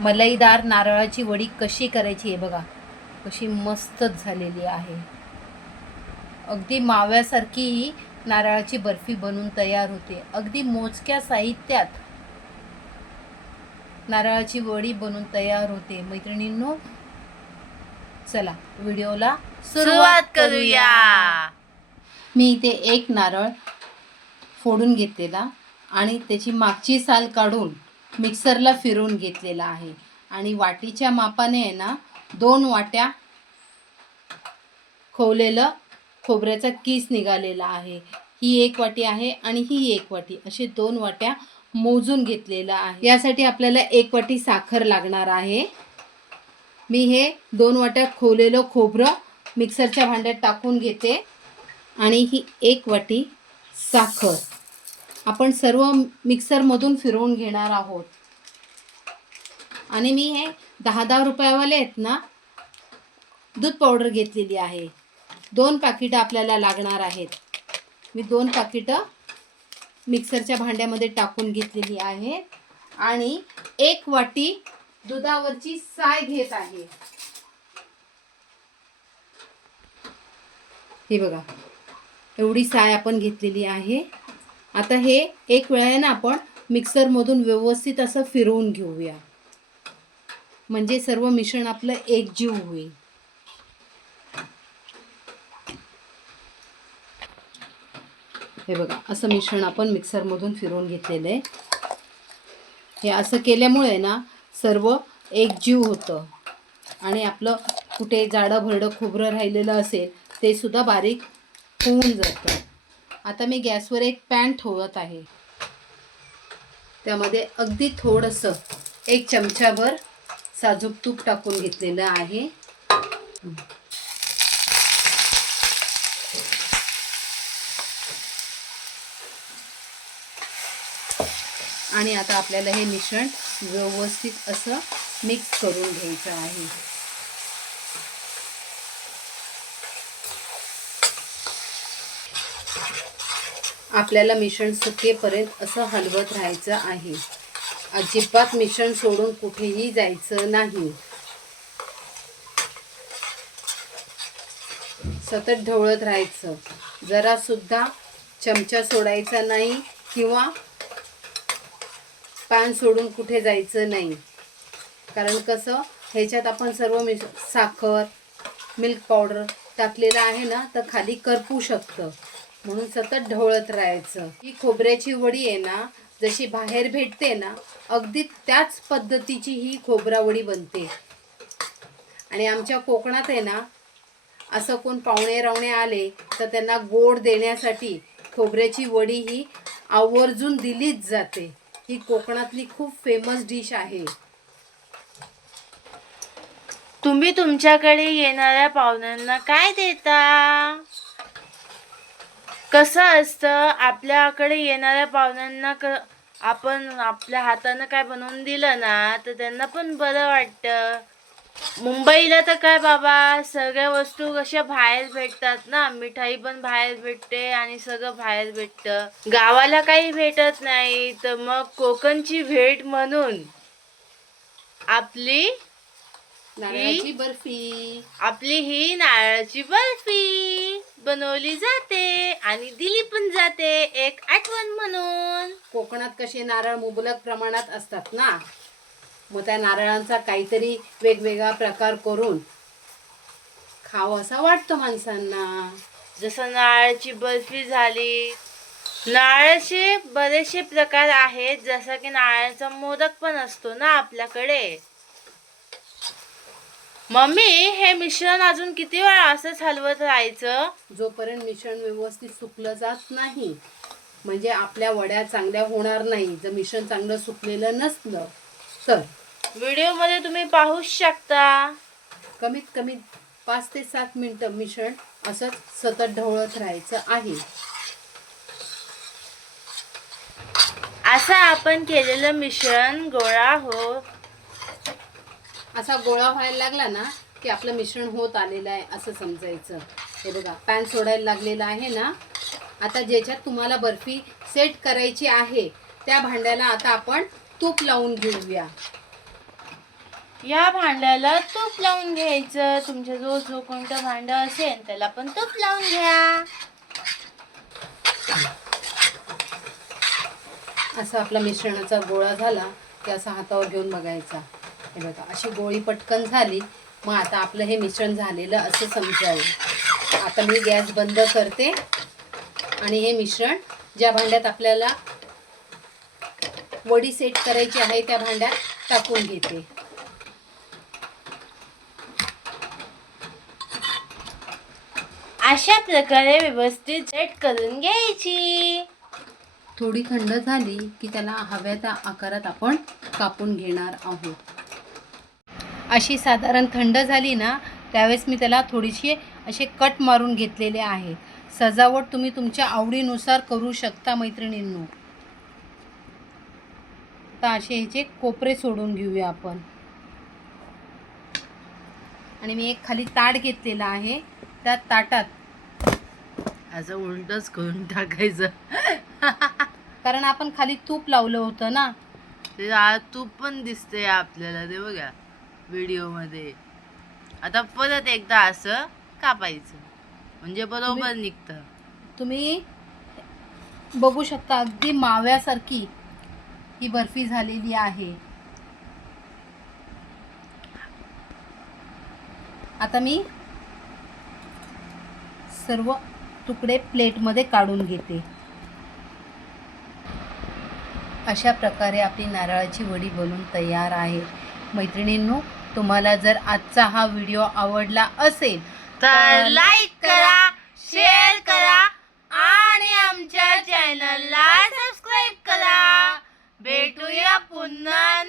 मलईदार नारळाची वडी कशी करायची हे बघा, कशी मस्तच झालेली आहे. अगदी माव्यासारखी ही नारळाची बर्फी बनून तयार होते. अगदी मोजक्या साहित्यात नारळाची वडी बनून तयार होते. मैत्रिणींनो, चला व्हिडिओला सुरुवात करूया. मी इथे एक नारळ फोडून घेतलेला आणि त्याची मागची साल काढून मिक्सरला फिरवून घेतलेला आहे. आणि वाटीच्या मापाने आहे ना 2 वाट्या खोवलेलं खोबऱ्याचा किस निघालेला आहे. ही 1 वाटी आहे आणि ही 1 वाटी, असे 2 वाट्या मोजून घेतलेला आहे. यासाठी आपल्याला 1 वाटी साखर लागणार आहे. मी हे 2 वाट्या खोवलेलं खोबरं मिक्सरच्या भांड्यात टाकून घेते आणि ही 1 वाटी साखर आपण सर्व मिक्सरमधून फिरवून घेणार आहोत. आणि मी हे 10-10 रुपयावाले आहेत ना दूध पावडर घेतलेली आहे. 2 पाकिटं आपल्याला लागणार आहेत. मी 2 पाकिटं मिक्सरच्या भांड्यामध्ये टाकून घेतलेली आहे आणि 1 वाटी दुधावरची साय घेत आहे. हे बघा, एवढी साय आपण घेतलेली आहे. आता हे एक वेळेने आपण मिक्सरमधून व्यवस्थित असं फिरवून घेऊया, म्हणजे सर्व मिश्रण आपलं एकजीव होईल. हे बघा, असं मिश्रण आपण मिक्सरमधून फिरवून घेतलेलं आहे. हे असं केल्यामुळे ना सर्व एकजीव होतं आणि आपलं कुठे जाडं भरडं खोबरं राहिलेलं असेल ते सुद्धा बारीक होऊन जातं. आता मी गॅसवर एक पॅन ठेवत आहे. त्यामध्ये अगदी थोडंसं 1 चमचाभर साजूक तूप टाकून घेतलेलं आहे. आणि आता आपल्याला हे मिश्रण व्यवस्थित असं मिक्स करून घ्यायचं आहे. आपल्याला मिश्रण सुकेपर्यंत असं हलवत राहायचं आहे. अजिबात मिश्रण सोडून कुठेही जायचं नाही. सतत ढवळत राहायचं. जरा सुद्धा चमचा सोडायचा नाही किंवा पॅन सोडून कुठे जायचं नाही. कारण कसं, ह्याच्यात आपण सर्व साखर मिल्क पावडर टाकलेलं आहे ना, तर खाली करपू शकतं. म्हणून सतत ढवळत राहायचं. ही खोबऱ्याची वडी आहे ना, जशी बाहेर भेटते ना, अगदी त्याच पद्धतीची ही खोबरा वडी बनते. आणि आमच्या कोकणात आहे ना, असं कोण पाहुणे रावणे आले तर त्यांना गोड देण्यासाठी खोबऱ्याची वडी ही आवर्जून दिलीच जाते. ही कोकणातली खूप फेमस डिश आहे. तुम्ही तुमच्याकडे येणाऱ्या पाहुण्यांना काय देता? कसं असतं, आपल्याकडे येणाऱ्या पाहुण्यांना आपण आपल्या हातानं काय बनवून दिलं ना तर त्यांना पण बरं वाटतं. मुंबईला तर काय बाबा, सगळ्या वस्तू कशा बाहेर भेटतात ना, मिठाई पण बाहेर भेटते आणि सगळं बाहेर भेटतं. गावाला काही भेटत नाही. तर मग कोकणची भेट म्हणून आपली नारळाची बर्फी, आपली ही नारळाची बर्फी बनवली जाते आणि दिली पण जाते एक आठवण म्हणून. कोकणात कसे नारळ मुबलक प्रमाणात असतात ना, मग त्या नारळांचा काहीतरी वेगवेगळा प्रकार करून खावं असं वाटतं माणसांना. जसं नारळाची बर्फी झाली. नारळाचे बरेचसे प्रकार आहेत, जसं की नारळाचा मोदक पण असतो ना आपल्याकडे. मम्मी, हे मिश्रण अजून किती वेळा असंच हलवत राहायचं? जोपर्यंत मिश्रण व्यवस्थित सुकलं जात नाही, म्हणजे आपल्या वड्या चांगल्या होणार नाही. जर मिश्रण चांगलं सुकलेलं नसलं तर. व्हिडिओ मध्ये तुम्ही पाहू शकता. कमीत कमी 5 ते 7 मिनिटं मिश्रण असंच सतत ढवळत राहायचं आहे. असं आपण केलेलं मिश्रण असा गोळा व्हायला लागला ना की आपलं मिश्रण होत आलेलं आहे असं समजायचं. हे बघा, पॅन सोडायला लागलेलं आहे ना. आता ज्याच्यात तुम्हाला बर्फी सेट करायची आहे त्या भांड्याला आता आपण तूप लावून घेऊया. या भांड्याला तूप लावून घ्यायचं. तुमच्या जो कोणतं भांडं असेल त्याला पण तूप लावून घ्या. असा आपला मिश्रणाचा गोळा झाला की असा हातावर घेऊन बघायचा. हे बघा अशी गोळी पटकन झाली. मग आता आपलं हे मिश्रण झालेलं असं समजावं. आता मी गॅस बंद करते आणि हे मिश्रण ज्या भांड्यात आपल्याला वडी सेट करायची आहे त्या भांड्यात टाकून घेते. अशा प्रकारे व्यवस्थित सेट करून घ्यायची. थोडी थंड झाली की त्याला हव्या त्या आकारात आपण कापून घेणार आहोत. अशी साधारण थंड झाली ना त्यावेळेस मी त्याला थोडीशी असे कट मारून घेतलेले आहेत. सजावट तुम्ही तुमच्या आवडीनुसार करू शकता मैत्रिणींनो. आता असे ह्याचे कोपरे सोडून घेऊया आपण. आणि मी एक खाली ताट घेतलेलं आहे. त्या ताटात असं उलटच करून टाकायचं. कारण आपण खाली तूप लावलं होतं ना. ते तूप पण दिसतंय आपल्याला ते बघा व्हिडिओ मध्ये. आता परत एकदा असं कापायचं म्हणजे बरोबर निघतं. तुम्ही बघू शकता अगदी माव्यासारखी ही बर्फी झालेली आहे. आता मी सर्व तुकडे प्लेटमध्ये काढून घेते. अशा प्रकारे आपली नारळाची वडी बनून तयार आहे. मैत्रिणींनो, तुम्हाला जर आजचा हा व्हिडिओ आवडला असेल तर लाईक करा, शेअर करा आणि आमच्या चॅनलला सबस्क्राईब करा. भेटूया पुन्हा